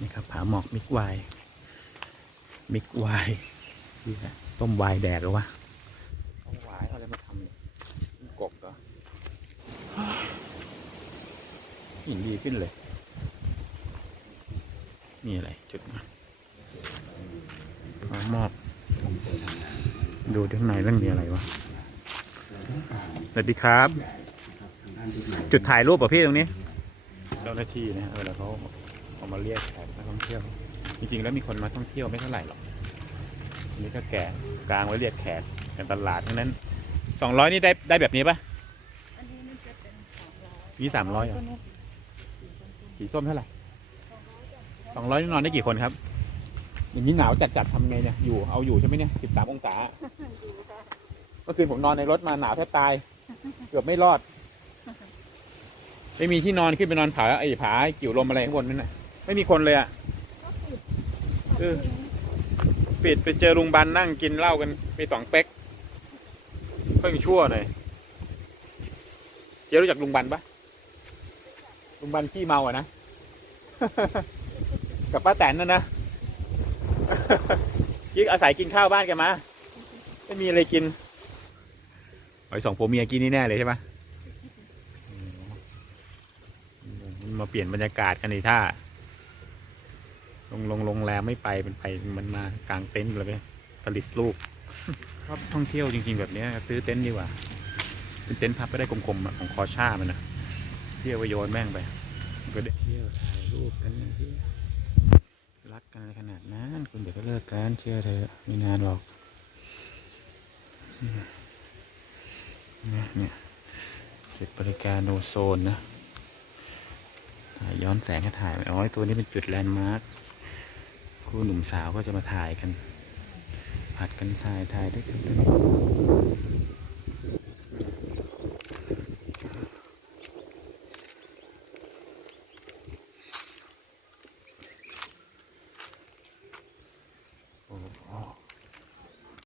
นี่ครับผาหมอกมิกไวน์มิกไวน์นี่แหละต้มไวน์แดกเหรอวะต้มไวน์เอาอะไรมาทำเนี่ยกบเหรอหินดีขึ้นเลยมีอะไรจุดมาผาหมอก ดูข้างในมันมีอะไรวะสวัสดีครับ จุดถ่ายรูปป่ะพี่ตรงนี้เจ้าหน้าที่นะฮะเวลาเขา เอามาเรียกแขกนักท่องเที่ยว จริงๆ แล้วมีคนมาท่องเที่ยวไม่เท่าไหร่หรอกอันนี้ก็แก่กลางไว้เรียกแขกเป็นตลาดทั้งนั้นสองร้อยนี่ได้ได้แบบนี้ปะอันนี้มันจะเป็นสองร้อยนี่สามร้อยเหรอสีส้มเท่าไหร่สองร้อยนี่นอนได้กี่คนครับอย่างนี้หนาวจัดๆทำไงเนี่ยอยู่เอาอยู่ใช่ไหมเนี่ยสิบสามองศาเมื่อคืนผมนอนในรถมาหนาวแทบตาย เกือบไม่รอด ไม่มีที่นอนขึ้นไปนอนผาไอ้ผากิ่วลมอะไรข้างบนนั่นน่ะ ไม่มีคนเลยอะปิดเออปิดไปเจอลุงบันนั่งกินเหล้ากันไปสองเป๊กเพิ่งชั่วหน่อยเจ๊รู้จักลุงบันปะลุงบันขี้เมาอะนะ กับป้าแตนนั่นนะยิ่งอาศัยกินข้าวบ้านแกันมา ไม่มีอะไรกินไอ้สองผัวเมียกินนี่แน่เลยใช่ปะมมาเปลี่ยนบรรยากาศกันในท่า ลงลงโรงแรมไม่ไปมันไปมันมากางเต็นท์เลยไปผลิตลูกชอบท่องเที่ยวจริง ๆ แบบเนี้ยซื้อเต็นท์ดีกว่าเป็นเต็นท์พับไม่ได้กลมๆอะของคอช่ามันนะเที่ยวไปโยนแม่งไปมันก็ได้เที่ยวถ่ายรูปกันอย่างที่รักกันอะไรขนาดนั้นคุณเดี๋ยวก็เลิกกันเชื่อเธอะไม่นานหรอกเนี่ยเนี่ยจุดบริการโนโซนนะถ่ายย้อนแสงให้ถ่ายอ๋อไอ้ตัวนี้เป็นจุดแลนด์มาร์ค คู่หนุ่มสาวก็จะมาถ่ายกันผัดกันถ่ายถ่ายด้วยกัน